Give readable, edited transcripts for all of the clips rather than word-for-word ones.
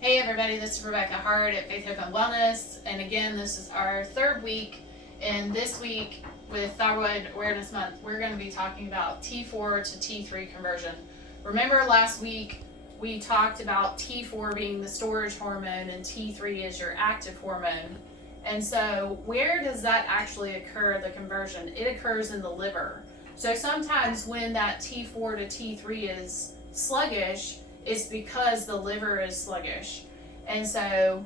Hey everybody, this is Rebecca Hart at Faith Hope and Wellness, and again, this is our third week. And this week, with Thyroid Awareness Month, we're going to be talking about T4 to T3 conversion. Remember last week we talked about T4 being the storage hormone and T3 is your active hormone. And so, where does that actually occur, the conversion? It occurs in the liver. So sometimes when that T4 to T3 is sluggish, it's because the liver is sluggish. And so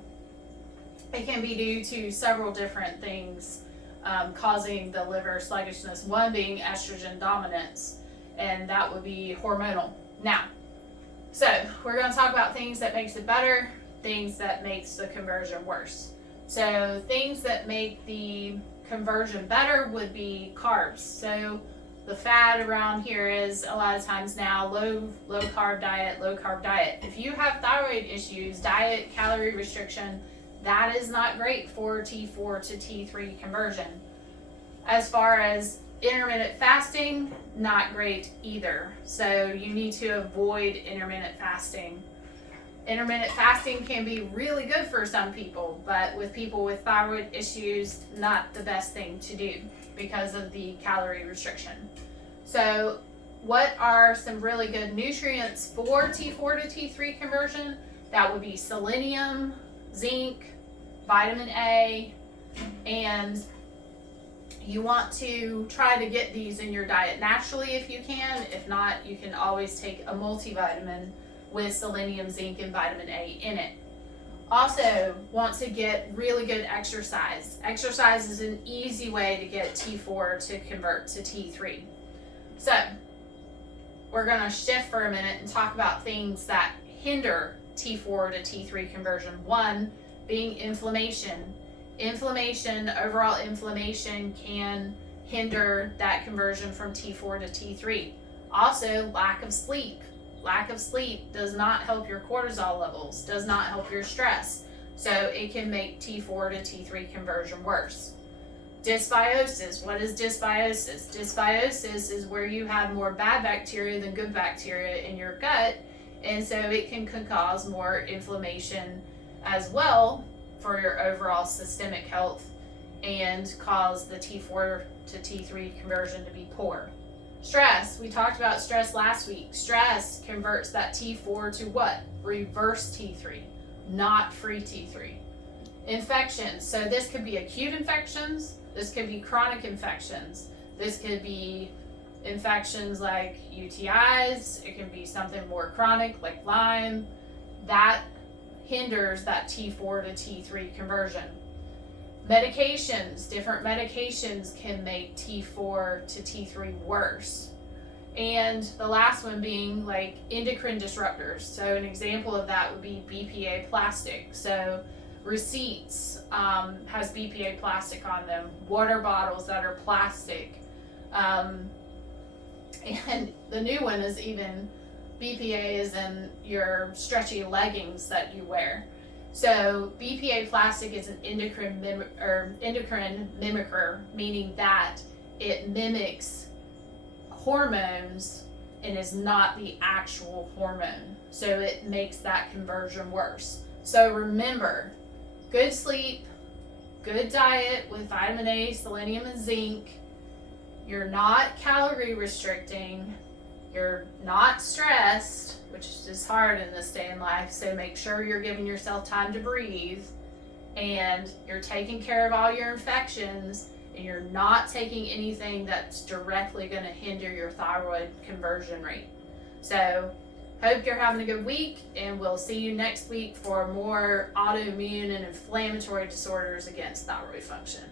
it can be due to several different things causing the liver sluggishness, one being estrogen dominance, and that would be hormonal. Now, so we're going to talk about things that makes it better, things that makes the conversion worse. So things that make the conversion better would be carbs. So the fad around here is a lot of times now low carb diet, low carb diet. If you have thyroid issues, diet, calorie restriction, that is not great for T4 to T3 conversion. As far as intermittent fasting, not great either. So you need to avoid intermittent fasting. Intermittent fasting can be really good for some people, but with people with thyroid issues, not the best thing to do because of the calorie restriction. So what are some really good nutrients for T4 to T3 conversion? That would be selenium, zinc, vitamin A, and you want to try to get these in your diet naturally if you can. If not, you can always take a multivitamin with selenium, zinc, and vitamin A in it. Also, want to get really good exercise. Exercise is an easy way to get T4 to convert to T3. So, we're going to shift for a minute and talk about things that hinder T4 to T3 conversion. One being inflammation. Overall inflammation can hinder that conversion from T4 to T3. Also, lack of sleep. Lack of sleep does not help your cortisol levels, does not help your stress. So it can make T4 to T3 conversion worse. Dysbiosis. What is dysbiosis? Dysbiosis is where you have more bad bacteria than good bacteria in your gut, and so it can cause more inflammation as well for your overall systemic health and cause the T4 to T3 conversion to be poor. Stress. We talked about stress last week. Stress converts that T4 to what? Reverse T3, not free T3. Infections. So this could be acute infections. This could be chronic infections. This could be infections like UTIs. It can be something more chronic like Lyme. That hinders that T4 to T3 conversion. Medications, different medications can make T4 to T3 worse. And the last one being like endocrine disruptors. So an example of that would be BPA plastic. So receipts has BPA plastic on them. Water bottles that are plastic. And the new one is even BPA is in your stretchy leggings that you wear. So BPA plastic is an endocrine mimicker, meaning that it mimics hormones and is not the actual hormone. So it makes that conversion worse. So remember, good sleep, good diet with vitamin A, selenium, and zinc. You're not calorie restricting. You're not stressed, which is hard in this day in life, so make sure you're giving yourself time to breathe, and you're taking care of all your infections, and you're not taking anything that's directly going to hinder your thyroid conversion rate. So, hope you're having a good week, and we'll see you next week for more autoimmune and inflammatory disorders against thyroid function.